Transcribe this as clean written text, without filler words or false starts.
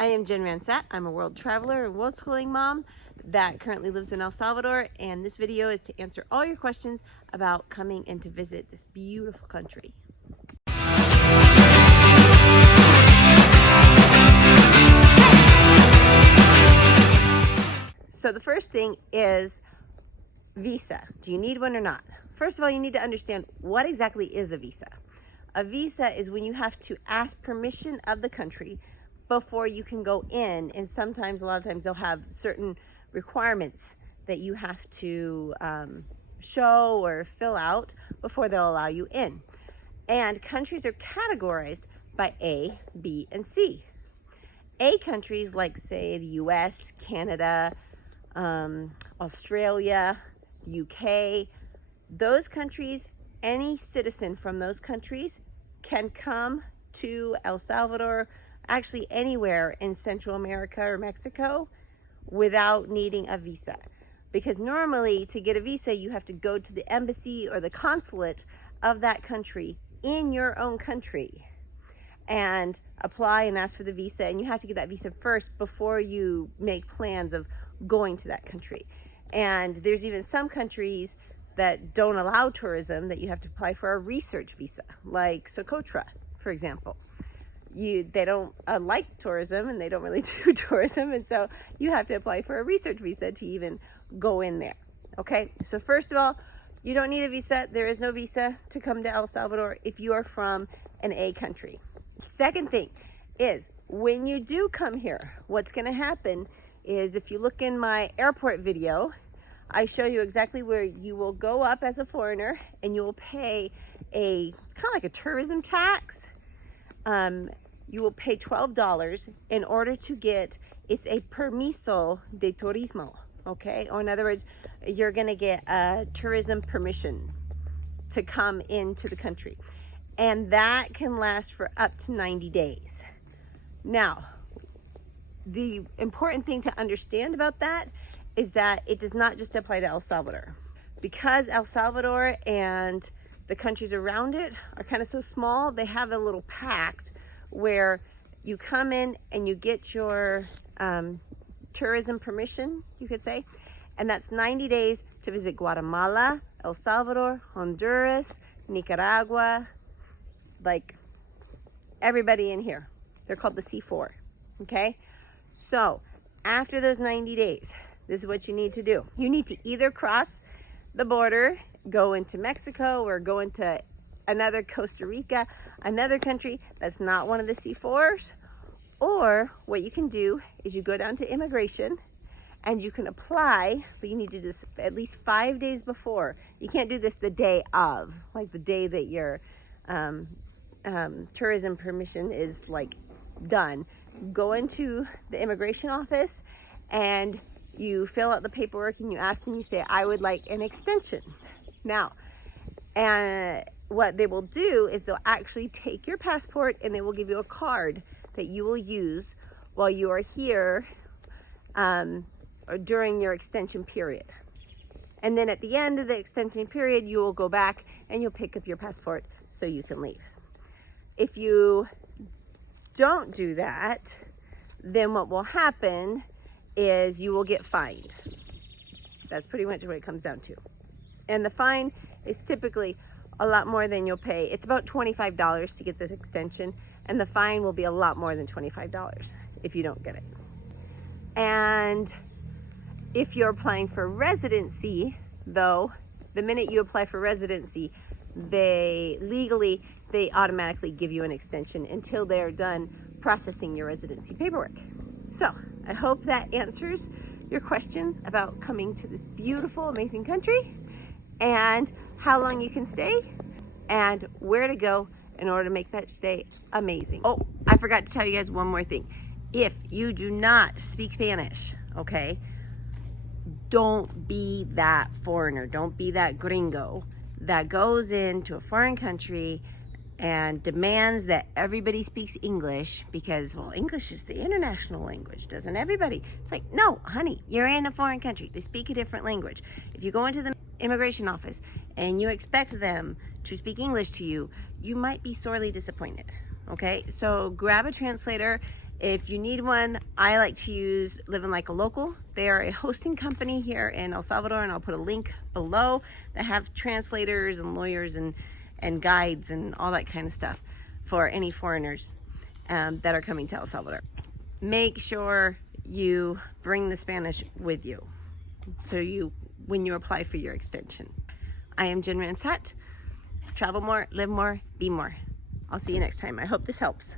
I am Jenn. I'm a world traveler and world schooling mom that currently lives in El Salvador, and this video is to answer all your questions about coming and to visit this beautiful country. So the first thing is visa. Do you need one or not? First of all, you need to understand what exactly is a visa. A visa is when you have to ask permission of the country before you can go in, and sometimes, a lot of times, they'll have certain requirements that you have to show or fill out before they'll allow you in. And countries are categorized by A, B, and C. A countries like, say, the US, Canada, Australia, UK, those countries, any citizen from those countries can come to El Salvador, actually anywhere in Central America or Mexico, without needing a visa. Because normally to get a visa, you have to go to the embassy or the consulate of that country in your own country and apply and ask for the visa, and you have to get that visa first before you make plans of going to that country. And there's even some countries that don't allow tourism, that you have to apply for a research visa, like Socotra, for example. They don't like tourism, and they don't really do tourism, and so you have to apply for a research visa to even go in there. Okay, so first of all, you don't need a visa. There is no visa to come to El Salvador if you are from an A country. Second thing is, when you do come here, what's going to happen is, if you look in my airport video, I show you exactly where you will go up as a foreigner and you will pay a kind of like a tourism tax. You will pay $12 in order to get, it's a permiso de turismo, okay? Or in other words, you're gonna get a tourism permission to come into the country. And that can last for up to 90 days. Now, the important thing to understand about that is that it does not just apply to El Salvador. Because El Salvador and the countries around it are kind of so small, they have a little pact where you come in and you get your tourism permission, you could say, and that's 90 days to visit Guatemala, El Salvador, Honduras, Nicaragua, like everybody in here. They're called the C4, okay? So after those 90 days, this is what you need to do. You need to either cross the border, go into Mexico, or go into another Costa Rica, another country that's not one of the C4s, or what you can do is you go down to immigration and you can apply, but you need to do this at least 5 days before. You can't do this the day of, like the day that your tourism permission is like done. Go into the immigration office and you fill out the paperwork and you ask them, you say, I would like an extension. Now, and what they will do is they'll actually take your passport and they will give you a card that you will use while you are here or during your extension period. And then at the end of the extension period, you will go back and you'll pick up your passport so you can leave. If you don't do that, then what will happen is you will get fined. That's pretty much what it comes down to. And the fine is typically a lot more than you'll pay. It's about $25 to get this extension, and the fine will be a lot more than $25 if you don't get it. And if you're applying for residency, though, the minute you apply for residency, they automatically give you an extension until they're done processing your residency paperwork. So I hope that answers your questions about coming to this beautiful, amazing country, and how long you can stay, and where to go in order to make that stay amazing. Oh, I forgot to tell you guys one more thing. If you do not speak Spanish, okay, don't be that foreigner, don't be that gringo that goes into a foreign country and demands that everybody speaks English because, well, English is the international language, doesn't everybody? It's like, no, honey, you're in a foreign country. They speak a different language. If you go into the immigration office and you expect them to speak English to you, you might be sorely disappointed, okay? So grab a translator If you need one, I like to use Living Like a Local. They are a hosting company here in El Salvador, and I'll put a link below that have translators and lawyers and guides and all that kind of stuff for any foreigners that are coming to El Salvador. Make sure you bring the Spanish with you when you apply for your extension. I am Jenn. Travel more, live more, be more. I'll see you next time. I hope this helps.